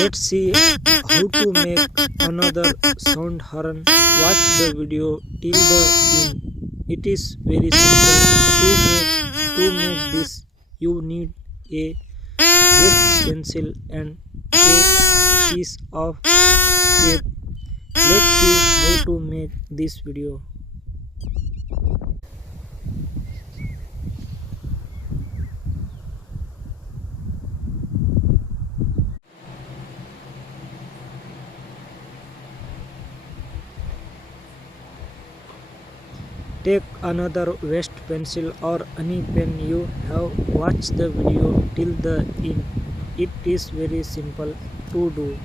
Let's see how to make another sound horn. Watch the video till the end. It is very simple. To make this, you need a wet pencil and a piece of tape. Let's see how to make this video. Take another waste pencil or any pen you have. Watch the video till the end. It is very simple to do.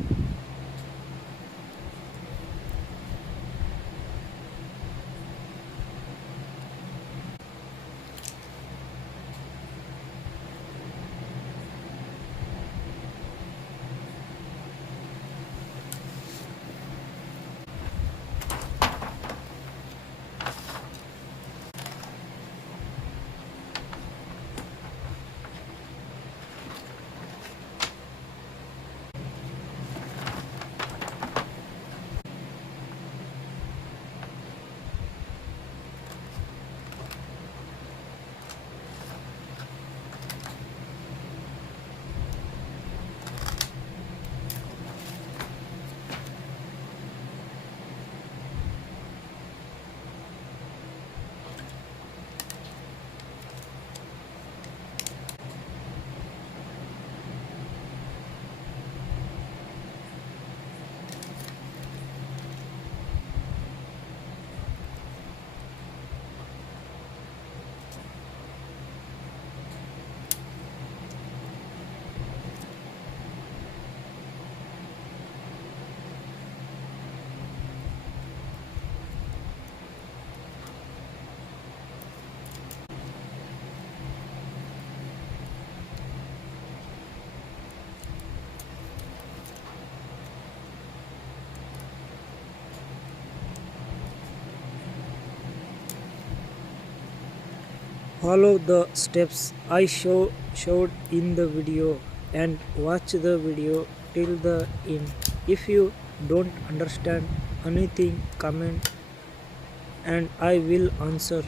Follow the steps I showed in the video and watch the video till the end. If you don't understand anything, comment and I will answer.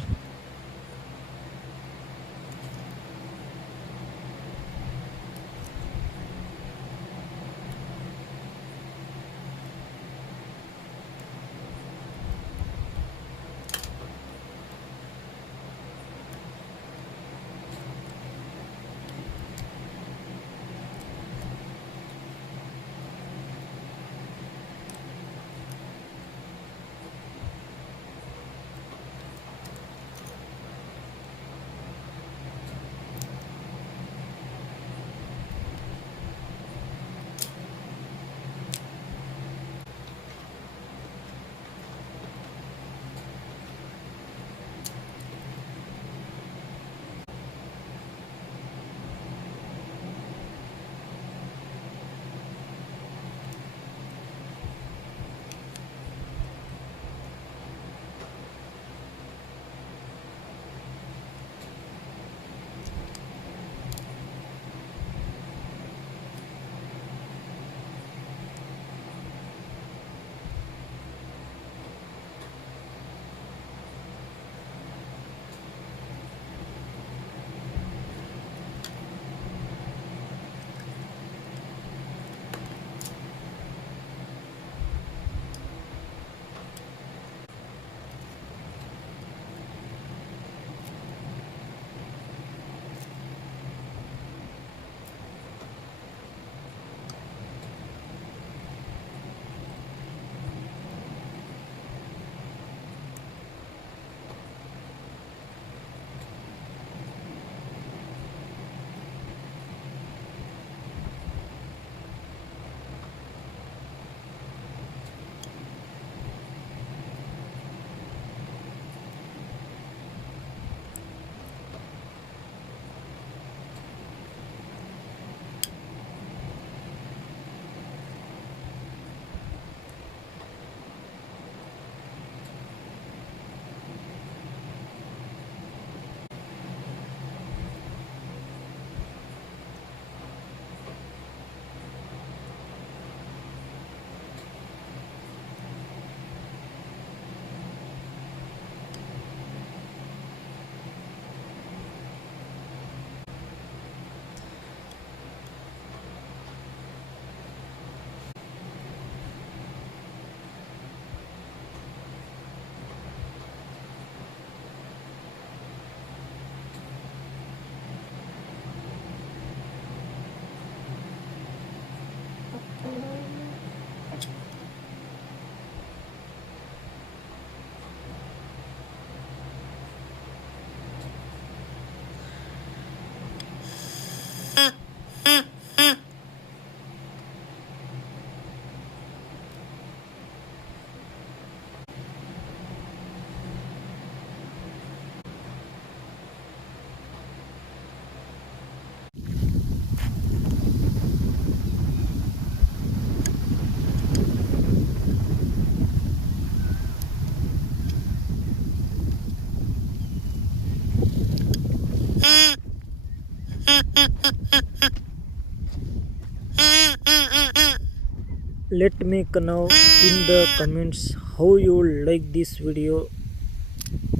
Let me know in the comments how you like this video.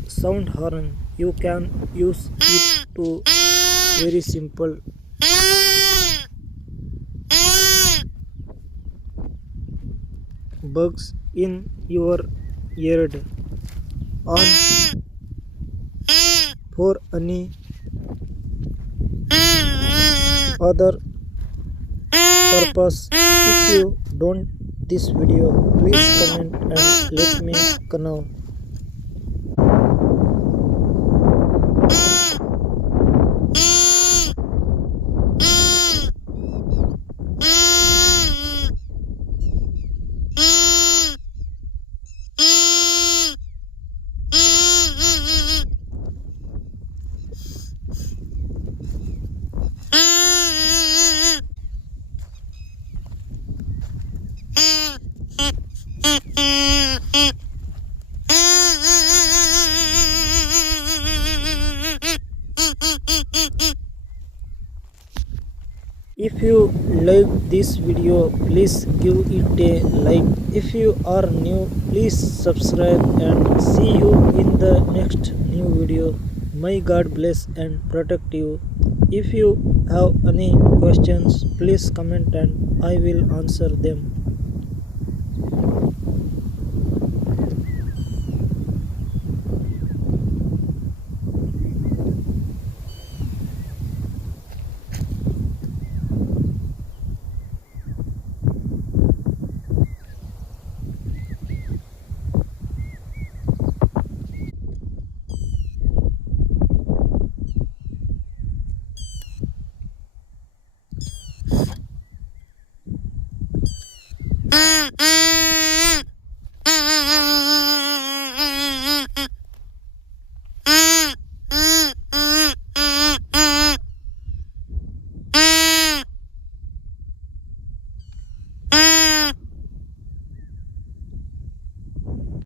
Sound horn, you can use it to very simple bugs in your yard. On for any other purpose. If you don't this video, please comment and let me know. If you like this video, please give it a like. If you are new, please subscribe and see you in the next new video. May God bless and protect you. If you have any questions, please comment and I will answer them.